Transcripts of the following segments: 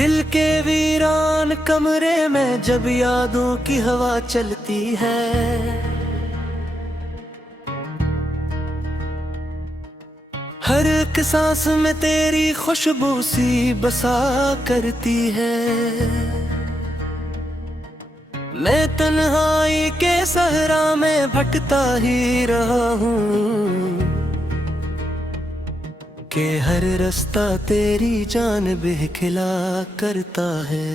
दिल के वीरान कमरे में जब यादों की हवा चलती है, हर एक सांस में तेरी खुशबू सी बसा करती है। मैं तन्हाई के सहरा में भटकता ही रहा हूँ कि हर रास्ता तेरी जानिब खिला करता है।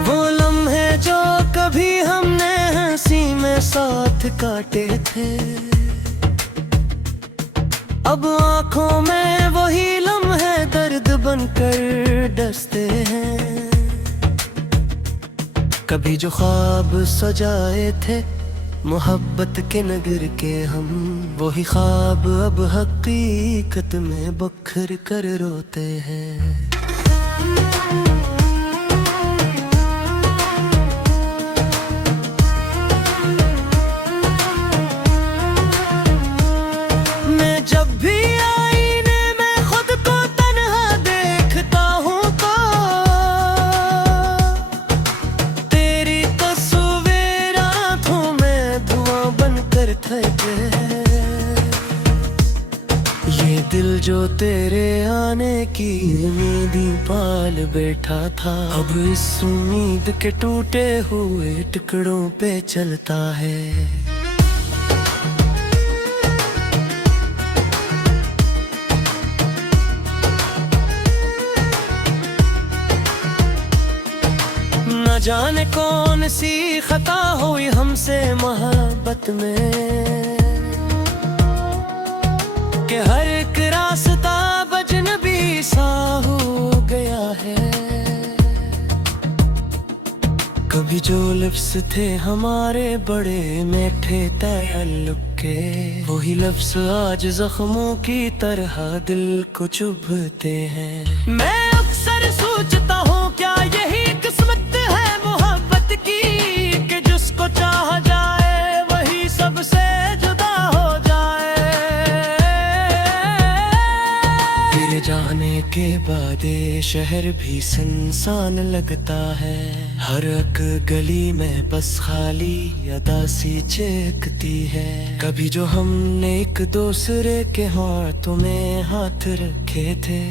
वो लम्हे जो कभी हमने हंसी में साथ काटे थे, अब आंखों में वही लम्हे दर्द बनकर डसते हैं। कभी जो ख्वाब सजाए थे मोहब्बत के नगर के हम, वही ख्वाब अब हकीकत में बखर कर रोते हैं। मैं जब भी आईने में खुद को तन्हा देखता हूँ तो तेरी तस्वीर आँखों में धुआं बनकर फेंके। ये दिल जो तेरे आने की उम्मीदी पाल बैठा था, अब इस उम्मीद के टूटे हुए टुकड़ों पे चलता है। न जाने कौन सी खता हुई हमसे मोहब्बत में, कि हर एक रास्ता अजनबी सा हो गया है। कभी जो लफ्ज़ थे हमारे बड़े मीठे ताल्लुक के, वही लफ्ज़ आज जख्मों की तरह दिल को चुभते हैं। मैं अक्सर सोचता हूँ क्या यही किस्मत है मोहब्बत की, कि जिसको चाहा जाए वही सबसे जुदा हो जाए। तेरे जाने के बाद ये शहर भी सुनसान लगता है, हर एक गली में बस खाली अदासी चेकती है। कभी जो हमने एक दूसरे के हाथों में हाथ रखे थे,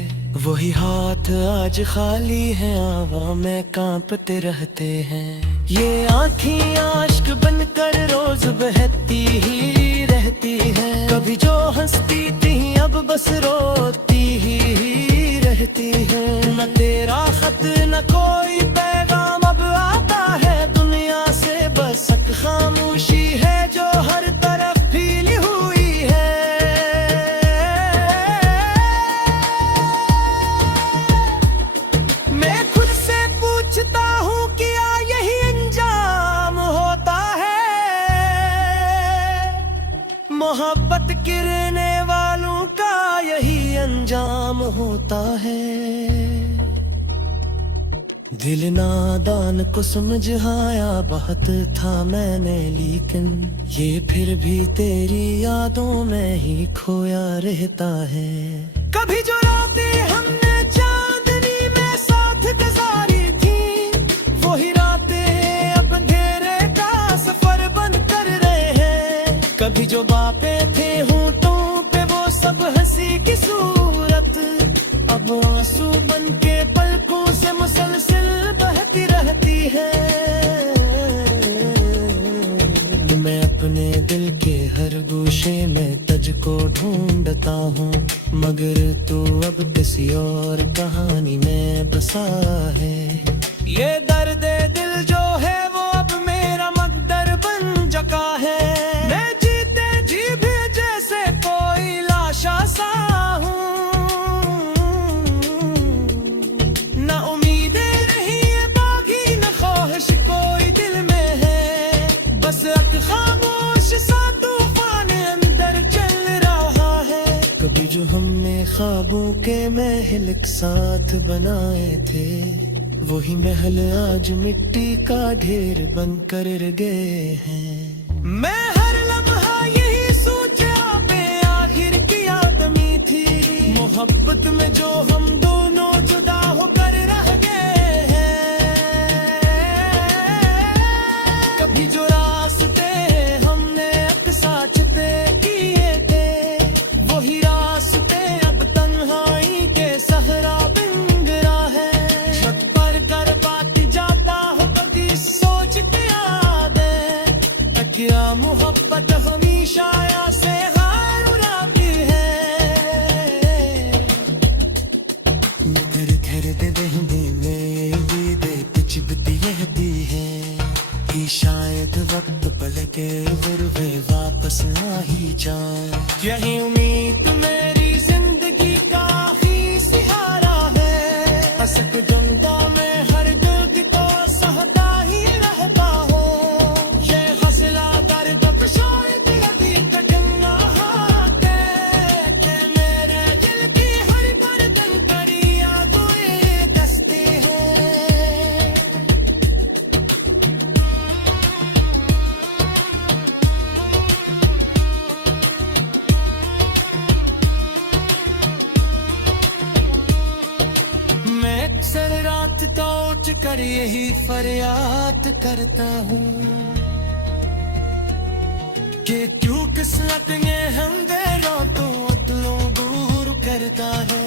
वही हाथ आज खाली है, हवा में कांपते रहते हैं। ये आँखें आश्क बनकर रोज बहती ही रहती है, कभी जो हंसती थी अब बस रोती ही रहती है। न तेरा खत न कोई पैगाम अब आता है दुनिया से, बस एक खामोशी है जो हर तरफ फैली हुई है। मैं खुद से पूछता हूँ क्या यही अंजाम होता है, मोहब्बत गिरने वालों का यही अंजाम होता है। दिल नादान को समझ आया बहुत था मैंने, लेकिन ये फिर भी तेरी यादों में ही खोया रहता है। कभी जो रातें हमने चांदनी में साथ गुजारी थी, वही रातें अब अंधेरे का सफर बन कर रहे हैं। कभी जो बातें थे होंठों पे वो सब हंसी की सूरत, अब आंसू बन के पलकों से मुसलसल बहती रहती है। मैं अपने दिल के हर गोशे में तुझको ढूंढता हूँ, मगर तू अब किसी और कहानी में बसा है। ये दर्द दिल जो है वो अब मेरा मकदर बन चुका है। मैं जीते जी भी जैसे कोई लाशा सा हूँ, ना उम्मीदें नहीं है बागी न ख्वाहिश कोई दिल में है, बस एक खामोश सा तूफान अंदर चल रहा है। कभी जो हमने ख्वाबों के महल साथ बनाए थे, वही महल आज मिट्टी का ढेर बनकर रह गए हैं। मैं हर लम्हा यही सोचा बे आखिर क्या कमी थी, मोहब्बत में जो हम दोनों जुदा होकर रह गए हैं। कभी जो रास्ते हमने अक्साच पे किए थे, वही रास्ते अब तन्हाई के सहरा बिन गिरा है। छत पर कर बात जाता हो कभी सोच के यादें, क्या मोहब्बत हमेशा से हार उड़ाती है। घर घर दे बहने में दे कुछ भी रहती है कि शायद वक्त पलटे फिर वे वापस आ ही जाए। यही उम्मीद मेरी जिंदगी का ही सहारा है। असक गंगा में हर दर्द को सहता ही रहता हो। ये हौसला दर्द पे शायद अभी तक ना आते कि मेरे दिल की हर गर्दन कड़ी आगोए दस्ती है। मैं अक्सर रात तो उठ कर यही फरियाद करता हूँ कि क्यों किस्मत ने हम गैरों को अदलों दूर करता है।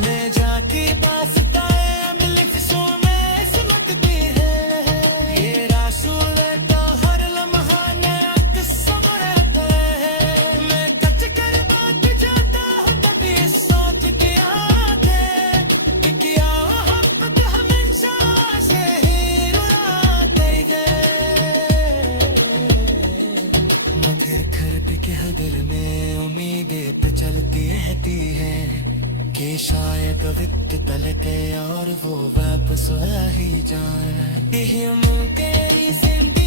मैं जाके बासताए अमल सो में सिमटती है। ये रासूल का हर लम्हा नया किस्सा रहता है। मैं कच कर बात जाता हूँ कभी सोच के आते कि क्या मोहब्बत हमेशा से ही रुलाते हैं। मगर घर पे कह दिल में उम्मीदें पे चलती रहती है कि शायद वक्त पलटे और वो वापस आ ही जाए। यही हम तेरी जिंदगी